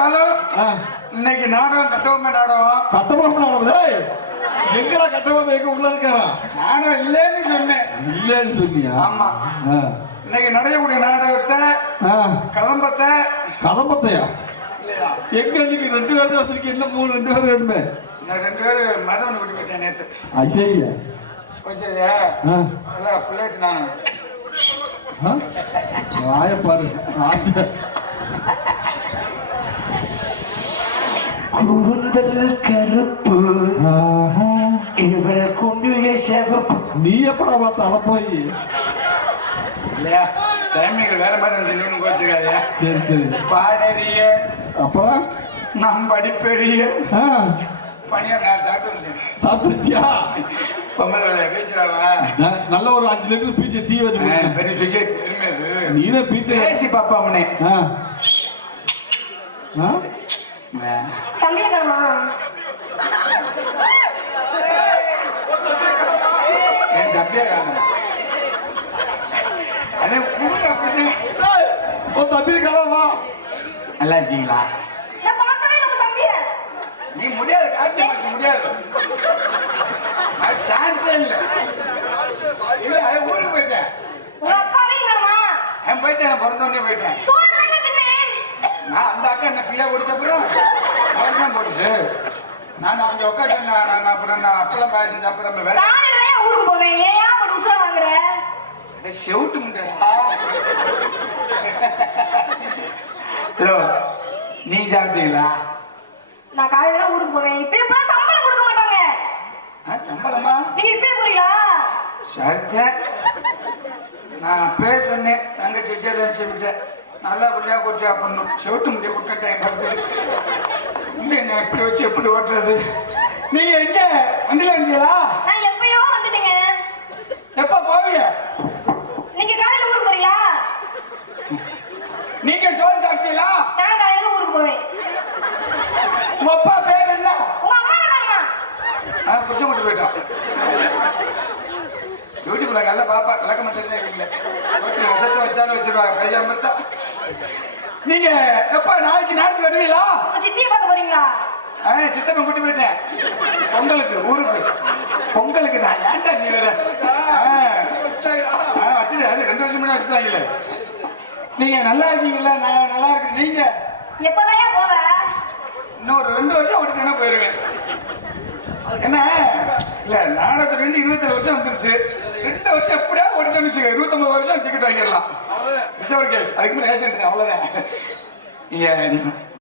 வச்சாலும் இன்னைக்கு நாடகம் கட்டவுமே நாடகம் கட்டபொம்மன் ஆனது எங்கடா கட்டபொம்மன் எங்க உள்ள இருக்காரா? நாடகம் இல்லைன்னு சொன்னேன். இல்லன்னு சொன்னியா? ஆமா. இன்னைக்கு நடையக்கூடிய நாடகத்தை கதம்பத்தை. கதம்பத்தையா? இல்லையா? எங்க நீங்க ரெண்டு பேரும் வச்சிருக்கீங்க இன்னும் மூணு ரெண்டு பேரும் வேணுமே. நான் ரெண்டு பேரும் மதவன் கொண்டு போயிட்டேன் நேத்து. ஐயா அதான் பிள்ளைக்கு நான் வாய பாரு. ஆசை கூந்தல் கருப்பு. ஆஹா. இவள் குண்டுல சிவப்பு. நீ எப்படா பார்த்த அலப்போய்? இல்லையா? டைமிங் வேற மாதிரி வந்து கோச்சுக்காதே சரி சரி. பாடறிய. அப்புறம் நம் படிப்பெரிய ஆ, பணியார் நான் சாப்பிட்டு சாப்பிட்டியா? நல்ல ஒரு அஞ்சு லிட்டர் பீச்சை தீ வச்சு குடி. பெரிய சுஜய் நீதான் பீச்சை பேசி பாப்பா அவனே ஆ. ஆ? தம்பி இருக்கணுமா என் தம்பியா காணும் அதே கூட அப்படி உன் தம்பி கலவா நல்லா இருக்கீங்களா நான் பார்க்கவே இல்லை உங்க தம்பிய நீ முடியாது காட்டு மாசம் முடியாது அது சான்ஸே இல்ல இல்ல அது ஊருக்கு போயிட்டேன் உங்க அக்காவே இருக்கணுமா நான் பிறந்தோடனே போயிட்டேன் நான் அந்த அக்கா என்ன பிள்ளை கொடுத்த அப்புறம் அவர் தான் போட்டுச்சு. நான் அங்க உட்காந்து நான் அப்புறம் நான் அப்பளம் பாய்ச்சி அப்புறம் வேலை தான் ஊருக்கு போவேன். ஏன் அப்படி உசுர வாங்குற? செவுட்டு முண்டா. ஹலோ நீ சாப்பிட்டீங்களா? நான் காலையில ஊருக்கு போவேன். இப்ப எப்ப சம்பளம் கொடுக்க மாட்டாங்க? சம்பளமா? நீங்க இப்பயே போறீங்களா? சரித்த. நான் அப்பவே சொன்னேன் தங்கச்சி விஜயலட்சுமி விட்டேன் நல்லா குடியா குடிச்சா பண்ணும் செவிட்டு முடிய விட்டுட்டேன் இங்க என்ன இப்படி வச்சு எப்படி ஓட்டுறது? நீங்க எங்க? வண்டியில இருந்தீங்களா எப்பயோ வந்துட்டேங்க. எப்ப போவீங்க? நீங்க காலையில ஊருக்கு போறீங்களா? நீங்க சோறு சாப்பிட்டீங்களா? நான் காலையில ஊருக்கு போவேன். உங்க அப்பா பேர் என்ன? உங்க அம்மா புடிச்சு விட்டு போயிட்டான். யூடியூப்ல நல்ல பாப்பா விளக்கம் தெரிஞ்சே இல்லை விஷத்தை வச்சாலும் வச்சிருவாங்க கையா மத்தா நீங்க எப்ப நாளைக்கு நாளைக்கு வருவீங்களா? சித்தியை பார்க்க போறீங்களா? ஆ, சித்தப்பன் கூட்டி போயிட்டேன். பொங்கலுக்கு ஊருக்கு. பொங்கலுக்கு நான் ஏன்டா நீ வேற வச்சுட்டு அது ரெண்டு வருஷம் முன்னாடி வச்சுட்டாங்களே நீங்க நல்லா இருக்கீங்களா? நான் நல்லா இருக்கேன். நீங்க? எப்பதான் போவ? இன்னொரு ரெண்டு வருஷம் ஓட்டினா போயிருவேன். என்ன? இல்ல நாடகத்துல இருந்து இருபத்தேழு வருஷம் வந்துருச்சு. ரெண்டு வருஷம் எப்படியா வச்சுக்க இருபத்தொன்பது வருஷம் டிக்கெட் வாங்கிடலாம். ரிசர்வ் கேஸ் அதுக்கு மேலே ஏசன்ட் அவ்வளவுதான். நீங்க